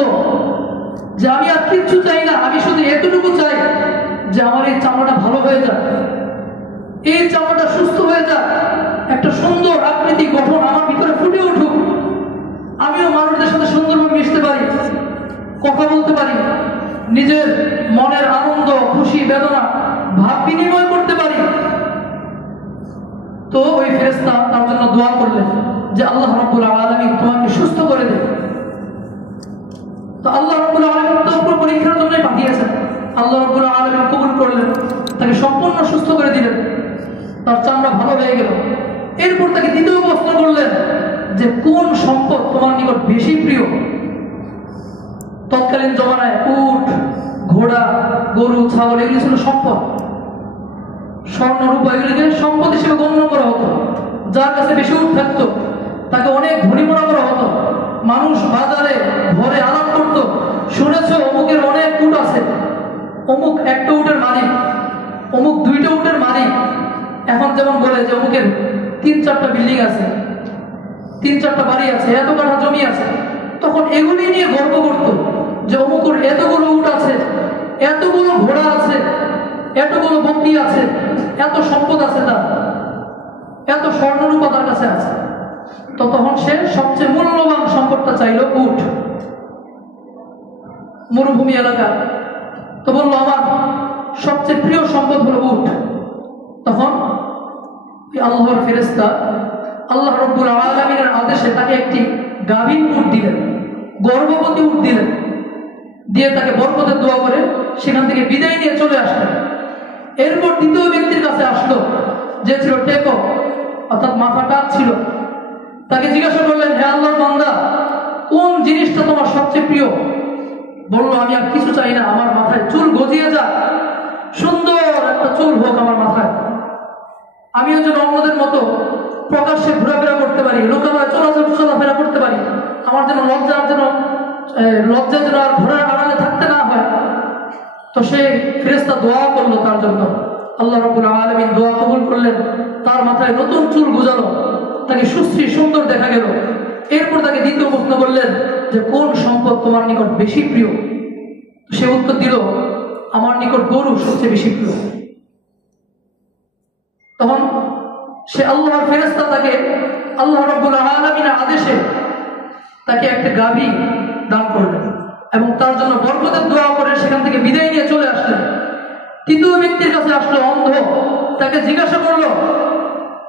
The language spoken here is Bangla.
বলতো যে আমি আর কিচ্ছু চাই না, আমি শুধু এতটুকু চাই যে আমার এই চামড়াটা ভালো হয়ে যাক, এই চামড়াটা সুস্থ হয়ে যাক, একটা সুন্দর আকৃতি গঠন আমার ভিতরে ফুটে উঠুক, আমিও মানুষদের সাথে সুন্দরভাবে মিশতে পারি, কথা বলতে পারি, নিজের মনের আনন্দ খুশি বেদনা ভাব বিনিময় করতে পারি। তো ওই ফেরেশতা তার জন্য দোয়া করলেন যে আল্লাহ রাব্বুল আলামিন তোমাকে সুস্থ করে দেন। তো আল্লাহ রাব্বুল আলামিন তার উপর পরীক্ষার জন্য পাঠিয়েছেন। আল্লাহ রাব্বুল আলামিন কবুল করলেন, তাকে সম্পূর্ণ সুস্থ করে দিলেন, তার চামড়া ভালো হয়ে গেল। এরপর তাকে দ্বিতীয় প্রশ্ন করলেন যে কোন সম্পদ তোমার নিকট বেশি প্রিয়? তৎকালীন জমানায় উট, ঘোড়া, গরু, ছাগল এগুলি ছিল সম্পদ। স্বর্ণ রূপা এগুলিকে সম্পদ হিসেবে গণ্য করা হতো। যার কাছে বেশি উট থাকতো তাকে অনেক ধনী মনে করা হতো। মানুষ বাজারে ঘরে আলাপ করত, শুনেছ অমুকের অনেক উট আছে, অমুক একটা উটের মালিক, অমুক দুইটা উটের মালিক। এখন যেমন বলে যে অমুকের 3-4টা বিল্ডিং আছে, 3-4টা বাড়ি আছে, এত কাঠা জমি আছে। তখন এগুলি নিয়ে গর্ব করত যে অমুকের এতগুলো উট আছে, এতগুলো ঘোড়া আছে, এতগুলো বকরি আছে, এত সম্পদ আছে, তার এত স্বর্ণরূপা তার কাছে আছে। তো তখন সে সবচেয়ে মূল্যবান সম্পদটা চাইল উট। মরুভূমি এলাকা, তো বললো আমার সবচেয়ে প্রিয় সম্পদ হলো উট। তখন আল্লাহর ফেরেশতা আল্লাহ রাব্বুল আলামিনের আদেশে তাকে একটি গাভীন উট দিলেন, গর্ভবতী উট দিলেন, দিয়ে তাকে বরকতের দোয়া করে সেখান থেকে বিদায় নিয়ে চলে আসলেন। এরপর দ্বিতীয় ব্যক্তির কাছে আসলো, যে ছিল টেকো, অর্থাৎ মাথাটা ছিল। তাকে জিজ্ঞাসা করলেন, হে আল্লাহর বান্দা, কোন জিনিসটা তোমার সবচেয়ে প্রিয়? বললো আমি আর কিছু চাই না, আমার মাথায় চুল গজিয়ে যাক, সুন্দর একটা চুল হোক আমার মাথায়, আমি যেন অন্যদের মতো প্রকাশ্যে ঘোরাফেরা করতে পারি, লোকালয়ে চলাফেরা করতে পারি, আমার যেন লজ্জায় যেন আর ঘোরার আড়ালে থাকতে না হয়। তো সে ফেরেশতা দোয়া করলো তার জন্য। আল্লাহ রাব্বুল আলামিন দোয়া কবুল করলেন, তার মাথায় নতুন চুল গজালো, তাকে সুশ্রী সুন্দর দেখা গেল। এরপর তাকে দ্বিতীয় প্রশ্ন করলেন যে কোন সম্পদ তোমার নিকট বেশি প্রিয়? সে উত্তর দিল, আমার নিকট গরু সবচেয়ে বেশি প্রিয়। তখন সে আল্লাহর ফেরেশতা তাকে আল্লাহ রাব্বুল আলামিনের আদেশে তাকে একটা গাভী দান করলেন এবং তার জন্য বরকতের দোয়া করে সেখান থেকে বিদায় নিয়ে চলে আসলেন। তৃতীয় ব্যক্তির কাছে আসলো অন্ধ, তাকে জিজ্ঞাসা করলো